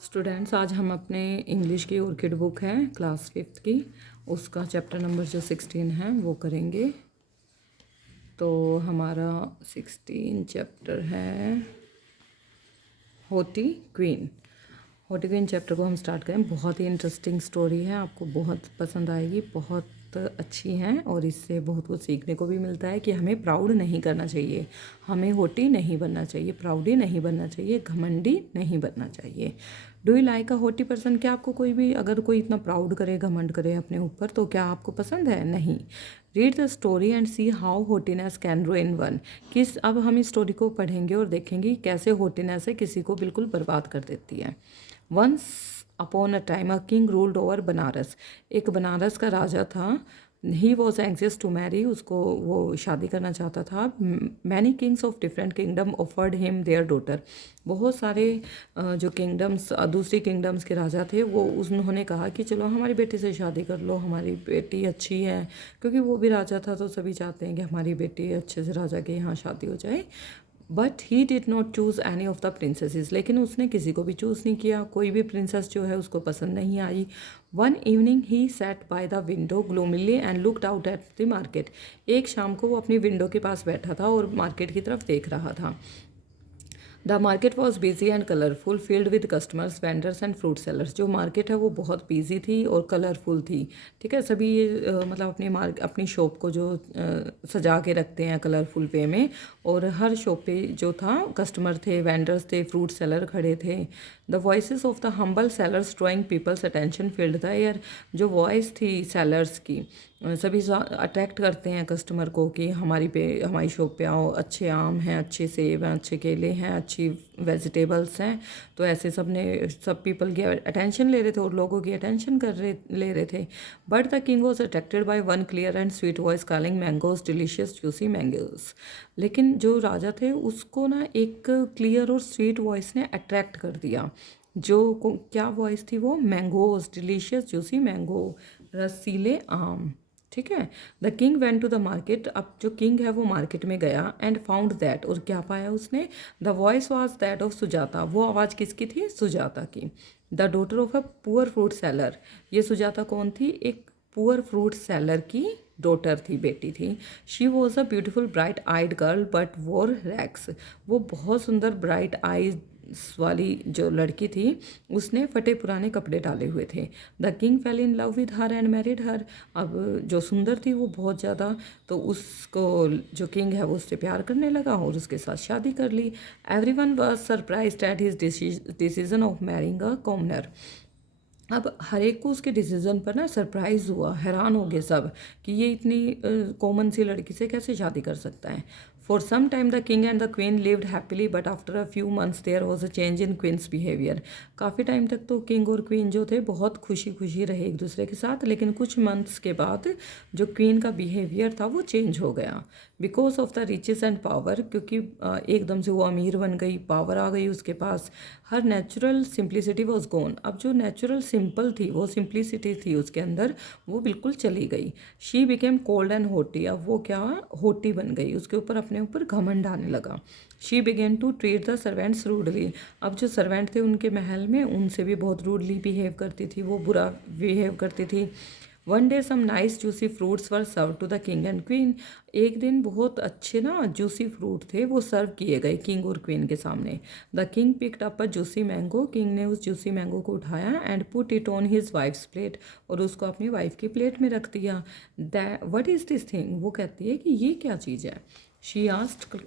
Students, आज हम अपने इंग्लिश की ऑर्किड बुक है क्लास 5th की, उसका चैप्टर नंबर जो 16 है वो करेंगे। तो हमारा 16 चैप्टर है होटी क्वीन। होटी क्वीन चैप्टर को हम स्टार्ट करें। बहुत ही इंटरेस्टिंग स्टोरी है, आपको बहुत पसंद आएगी, बहुत अच्छी है और इससे बहुत कुछ सीखने को भी मिलता है कि हमें प्राउड नहीं करना चाहिए, हमें होटी नहीं बनना चाहिए, प्राउडी नहीं बनना चाहिए, घमंडी नहीं बनना चाहिए। Do you like a haughty person? क्या आपको कोई भी अगर कोई इतना प्राउड करे, घमंड करे अपने ऊपर, तो क्या आपको पसंद है? नहीं। Read the story and see how haughtiness can ruin one. किस अब हम इस स्टोरी को पढ़ेंगे और देखेंगे कैसे होटीनेस है किसी को बिल्कुल बर्बाद कर देती है। Once upon a time a king ruled over Banaras. एक बनारस का राजा था। He was anxious to marry, उसको वो शादी करना चाहता था। Many kings of different kingdom offered him their daughter. बहुत सारे जो किंगडम्स, दूसरी किंगडम्स के राजा थे, वो उन्होंने कहा कि चलो हमारी बेटी से शादी कर लो, हमारी बेटी अच्छी है। क्योंकि वो भी राजा था तो सभी चाहते हैं कि हमारी बेटी अच्छे से राजा के यहाँ शादी हो जाए। But he did not choose any of the princesses. लेकिन उसने किसी को भी चूज़ नहीं किया, कोई भी प्रिंसेस जो है उसको पसंद नहीं आई। One evening he sat by the window gloomily and looked out at the market. एक शाम को वो अपनी विंडो के पास बैठा था और मार्केट की तरफ देख रहा था। The market was busy and colourful, field with customers, vendors and fruit sellers. जो मार्केट है वो बहुत बिजी थी और कलरफुल थी। ठीक है, सभी ये मतलब अपनी शॉप को जो सजा के रखते हैं कलरफुल वे में, और हर शॉप पे जो था कस्टमर थे, वेंडर्स थे, फ्रूट सेलर खड़े थे। The voices of the humble sellers drawing people's attention filled the air. जो वॉइस थी सेलर्स की, सभी अट्रैक्ट करते हैं कस्टमर को कि हमारी शॉप पे आओ, अच्छे आम हैं, अच्छे सेब हैं, अच्छे केले हैं, अच्छी वेजिटेबल्स हैं। तो ऐसे सब पीपल की अटेंशन ले रहे थे और लोगों की अटेंशन ले रहे थे। But the king was attracted by one clear and sweet voice calling mangoes delicious juicy mangoes. लेकिन जो राजा थे उसको ना एक क्लियर और स्वीट वॉइस ने अट्रैक्ट कर दिया। क्या वॉइस थी वो? मैंगोज डिलीशियस जूसी मैंगो, रसीले आम। ठीक है। The king went to the market. अब जो किंग है वो मार्केट में गया एंड फाउंड दैट, और क्या पाया उसने? The voice was that of Sujata. वो आवाज़ किसकी थी? सुजाता की। The daughter of a poor fruit seller. ये सुजाता कौन थी? एक पुअर फ्रूट सेलर की डॉटर थी, बेटी थी। She was a beautiful bright eyed girl but wore rags. वो बहुत सुंदर ब्राइट आइज वाली जो लड़की थी, उसने फटे पुराने कपड़े डाले हुए थे। The king fail in love with her and married हर। अब जो सुंदर थी वो बहुत ज़्यादा, तो उसको जो किंग है वो उससे प्यार करने लगा और उसके साथ शादी कर ली। Every one was surprised at his decision of marrying a commoner. अब हर एक को उसके डिसीजन पर ना सरप्राइज़ हुआ, हैरान हो गए सब कि ये इतनी कॉमन सी लड़की से कैसे शादी कर सकता है। For some time the king and the queen lived happily but after a few months there was a change in queen's behaviour. काफ़ी टाइम तक तो किंग और क्वीन जो थे बहुत खुशी खुशी रहे एक दूसरे के साथ, लेकिन कुछ मंथ्स के बाद जो क्वीन का बिहेवियर था वो चेंज हो गया। Because of the riches and power, क्योंकि एकदम से वो अमीर बन गई, पावर आ गई उसके पास। हर नेचुरल सिंप्लिसिटी वॉज गॉन। अब जो नेचुरल सिंपल थी, वो सिंप्लिसिटी थी उसके अंदर, वो बिल्कुल चली गई। She became cold and haughty. अब वो क्या? होटी बन गई, उसके ऊपर अपने ऊपर घमंड आने लगा। She began to treat the servants rudely. अब जो सर्वेंट थे उनके महल में, उनसे भी बहुत रूडली बिहेव करती थी, वो बुरा बिहेव करती थी। One day some nice juicy fruits were serve to the king and queen. एक दिन बहुत अच्छे ना जूसी फ्रूट थे, वो सर्व किए गए किंग और क्वीन के सामने। The king picked up a juicy mango. King ने उस जूसी मैंगो को उठाया and put it on his wives plate, और उसको अपनी वाइफ की प्लेट में रख दिया। That what is this thing? वो कहती है कि ये क्या चीज़ है? She asked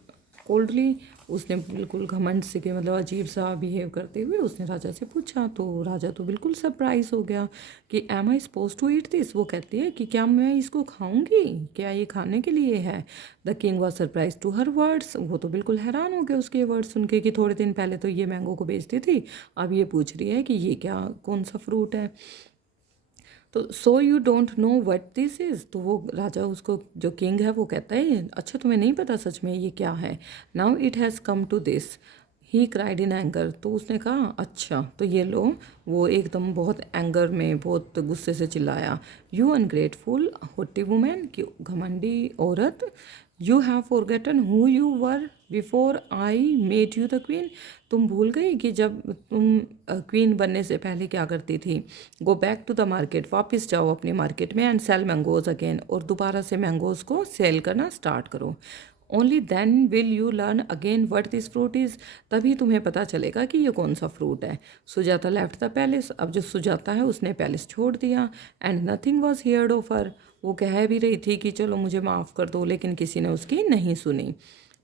coldly. उसने बिल्कुल घमंड से के मतलब अजीब सा बिहेव करते हुए उसने राजा से पूछा, तो राजा तो बिल्कुल सरप्राइज हो गया कि am I suppose to eat this. वो कहती है कि क्या मैं इसको खाऊंगी? क्या ये खाने के लिए है? The king was surprise to her words. वो तो बिल्कुल हैरान हो गया उसके वर्ड सुन के कि थोड़े दिन पहले तो ये मैंगो को बेचती थी, अब ये पूछ रही है कि ये क्या, कौन सा फ्रूट है। तो so you don't know what this is. तो वो राजा, उसको जो किंग है वो कहता है, अच्छा तुम्हें नहीं पता सच में ये क्या है? Now it has come to this. He cried in anger. तो उसने कहा अच्छा तो ये लो। वो एकदम बहुत एंगर में, बहुत गुस्से से चिल्लाया, यू अनग्रेटफुल होटी वुमेन, कि घमंडी औरत, you have forgotten who you were before I made you the queen, तुम भूल गई कि जब तुम क्वीन बनने से पहले क्या करती थी। Go back to the market, वापस जाओ अपने मार्केट में, एंड सेल मैंगोज अगेन, और दोबारा से मैंगोज़ को सेल करना स्टार्ट करो। Only then will you learn again what this fruit is, तभी तुम्हें पता चलेगा कि ये कौन सा फ्रूट है। सुजाता लेफ्ट द पैलेस, अब जो सुजाता है उसने पैलेस छोड़ दिया। And nothing was heard of her, वो कह भी रही थी कि चलो मुझे माफ़ कर दो, लेकिन किसी ने उसकी नहीं सुनी।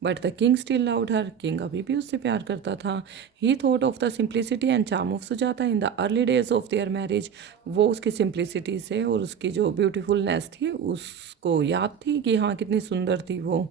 But the king still loved her, king अभी भी उससे प्यार करता था। ही thought of the simplicity and charm of Sujata in the early days of their marriage, वो उसकी सिंप्लिसिटी से और उसकी जो ब्यूटीफुलनेस थी उसको याद थी कि हाँ कितनी सुंदर थी वो।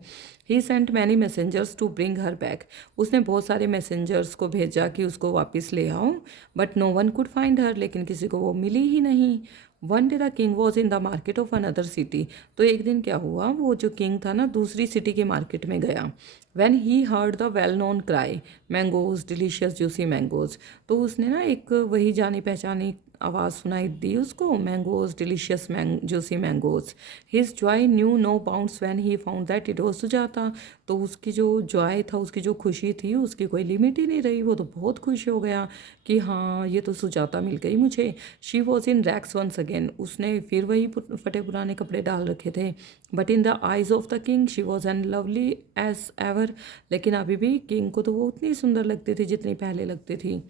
He sent many messengers to bring her back, उसने बहुत सारे मैसेंजर्स को भेजा कि उसको वापस ले आओ। But no one could find her, लेकिन किसी को वो मिली ही नहीं। One day the king was in the market of another city, तो एक दिन क्या हुआ, वो जो किंग था ना दूसरी सिटी के मार्केट में गया। When he heard the well known cry mangoes delicious juicy mangoes, तो उसने ना एक वही जानी पहचानी आवाज़ सुनाई दी उसको, mangoes delicious juicy mangoes. His joy knew no bounds when he found that it was Sujata, तो उसकी जो जॉय था, उसकी जो खुशी थी, उसकी कोई लिमिट ही नहीं रही। वो तो बहुत खुश हो गया कि हाँ ये तो सुजाता मिल गई मुझे। She was in rags once again, उसने फिर वही फटे पुराने कपड़े डाल रखे थे। But in the eyes of the king she was an lovely as ever, लेकिन अभी भी किंग को तो वो उतनी सुंदर लगती थी जितनी पहले लगती थी।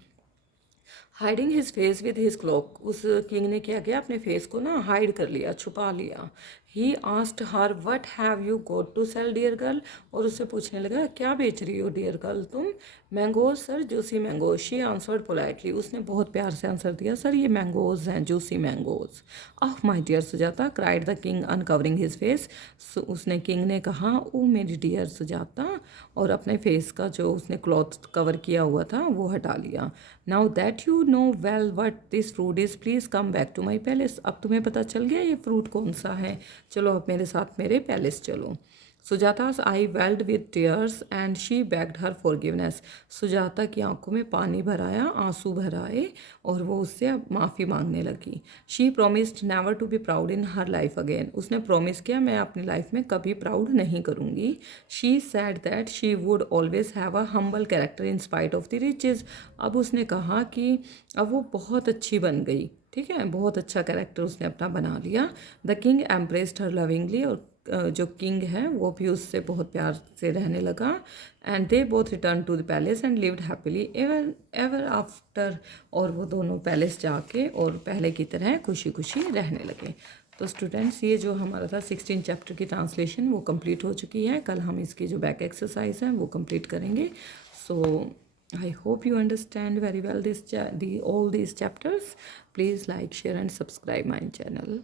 Hiding his face with his clock, उस किंग ने क्या किया, अपने फेस को ना हाइड कर लिया, छुपा लिया। He asked her what have you got to sell dear girl, और उससे पूछने लगा क्या बेच रही हो डियर गर्ल तुम। Mangoes sir, juicy mangoes, she answered politely, उसने बहुत प्यार से आंसर दिया, सर ये मैंगोज हैं, juicy mangoes. Ah my dear Sujata cried the king uncovering his face, उसने किंग ने कहा ओ मेरी डियर सुजाता, और अपने फेस का जो उसने क्लॉथ कवर किया हुआ था वो हटा लिया। Now that you know well what this fruit is, please come back to my palace, अब तुम्हें पता चल गया ये फ्रूट कौन सा है, चलो अब मेरे साथ मेरे पैलेस चलो। Sujata's eyes welled with tears and she begged her forgiveness, Sujata की आंखों में पानी भर आया, आंसू भर आए, और वो उससे अब माफ़ी मांगने लगी। She promised never to be proud in her life again, उसने प्रॉमिस किया मैं अपनी लाइफ में कभी प्राउड नहीं करूँगी। She said that she would always have a humble character in spite of the riches, अब उसने कहा कि अब वो बहुत अच्छी बन गई, ठीक है, बहुत अच्छा कैरेक्टर उसने अपना बना लिया। द किंग एम्प्रेस्ड हर लविंगली, और जो किंग है वो भी उससे बहुत प्यार से रहने लगा। And they both return to the palace and lived happily ever ever after, और वो दोनों पैलेस जाके और पहले की तरह खुशी खुशी रहने लगे। तो स्टूडेंट्स ये जो हमारा था 16 चैप्टर की ट्रांसलेशन वो कंप्लीट हो चुकी है। कल हम इसकी जो बैक एक्सरसाइज है वो कंप्लीट करेंगे। सो I hope you understand very well all these chapters. Please like, share and subscribe my channel.